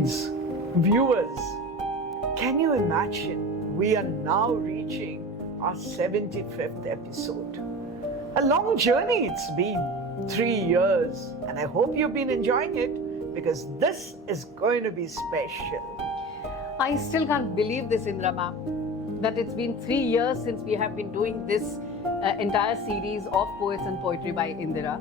Friends, viewers, can you imagine we are now reaching our 75th episode? A long journey it's been, 3 years, and I hope you've been enjoying it because this is going to be special. I still can't believe this, Indira ma'am, that it's been 3 years since we have been doing this entire series of Poets and Poetry by Indira.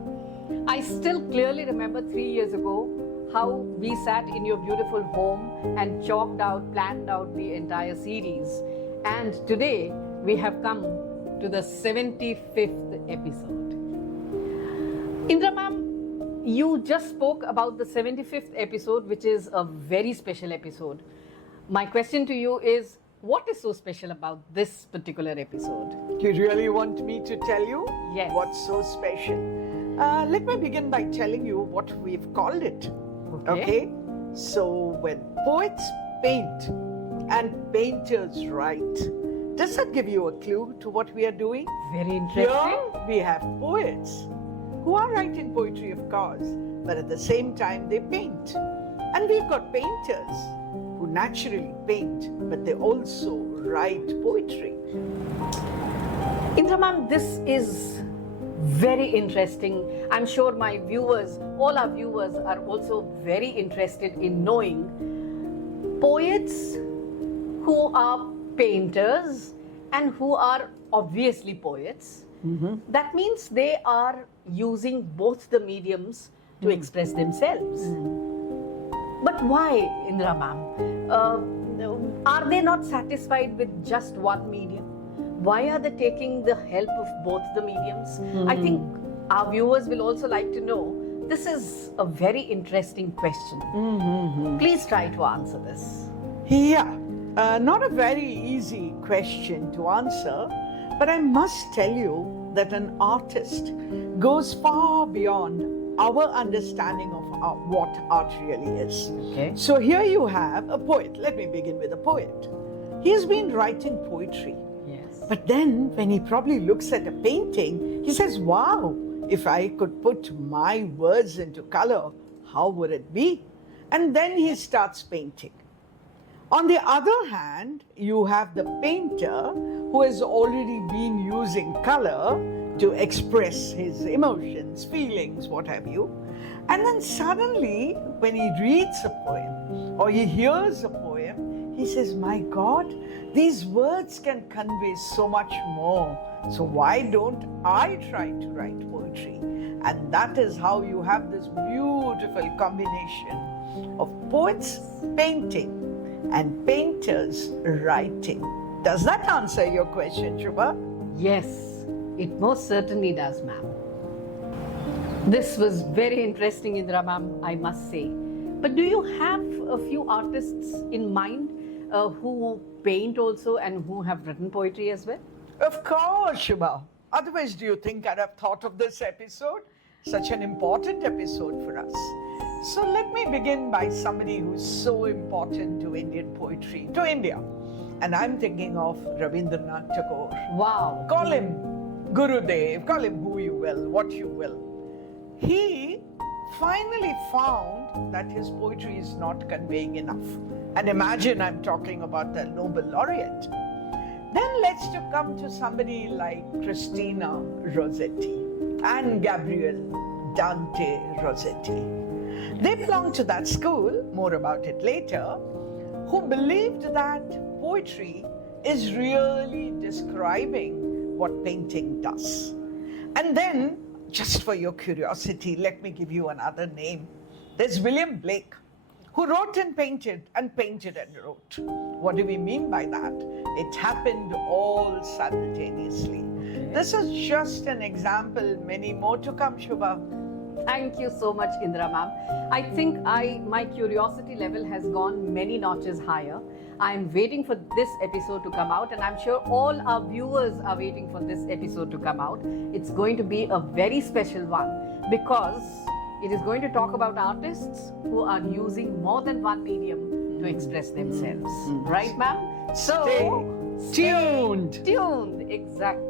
I still clearly remember 3 years ago how we sat in your beautiful home and planned out the entire series. And today we have come to the 75th episode. Indira ma'am, you just spoke about the 75th episode, which is a very special episode. My question to you is, what is so special about this particular episode? You really want me to tell you? Yes. What's so special? Let me begin by telling you what we've called it. Okay? So when poets paint and painters write, does that give you a clue to what we are doing? Very interesting. Here we have poets who are writing poetry, of course, but at the same time they paint. And we've got painters who naturally paint, but they also write poetry. Indira ma'am, this is very interesting. I'm sure my viewers, all our viewers are also very interested in knowing poets who are painters and who are obviously poets. That means they are using both the mediums to express themselves. But why, Indira ma'am? Are they not satisfied with just one medium? Why are they taking the help of both the mediums? I think our viewers will also like to know. This is a very interesting question. Please try to answer this. Yeah, not a very easy question to answer, but I must tell you that an artist goes far beyond our understanding of what art really is. Okay. So here you have a poet. Let me begin with a poet. He's been writing poetry. Yes. But then when he probably looks at a painting, he says, wow, if I could put my words into color, how would it be? And then he starts painting. On the other hand, you have the painter who has already been using color to express his emotions, feelings, what have you. And then suddenly, when he reads a poem or he hears a poem, he says, my God, these words can convey so much more. So why don't I try to write poetry? And that is how you have this beautiful combination of poets painting and painters writing. Does that answer your question, Shubha? Yes, it most certainly does, ma'am. This was very interesting, Indira ma'am, I must say. But do you have a few artists in mind who paint also and who have written poetry as well? Of course, Shubha. Otherwise, do you think I'd have thought of this episode? Such an important episode for us. So let me begin by somebody who's so important to Indian poetry, to India. And I'm thinking of Rabindranath Tagore. Wow. Call him Gurudev, call him who you will, what you will. He finally found that his poetry is not conveying enough. And imagine I'm talking about the Nobel laureate. Then let's come to somebody like Christina Rossetti and Gabriel Dante Rossetti. They belonged to that school, more about it later, who believed that poetry is really describing what painting does. And then, just for your curiosity, let me give you another name. There's William Blake, who wrote and painted and painted and wrote. What do we mean by that? It happened all simultaneously. This is just an example, many more to come, Shubha. Thank you so much, Indira ma'am. I think my curiosity level has gone many notches higher. I am waiting for this episode to come out, and I'm sure all our viewers are waiting for this episode to come out. It's going to be a very special one because it is going to talk about artists who are using more than one medium to express themselves. Right, ma'am? So, Stay tuned. Tuned, exactly.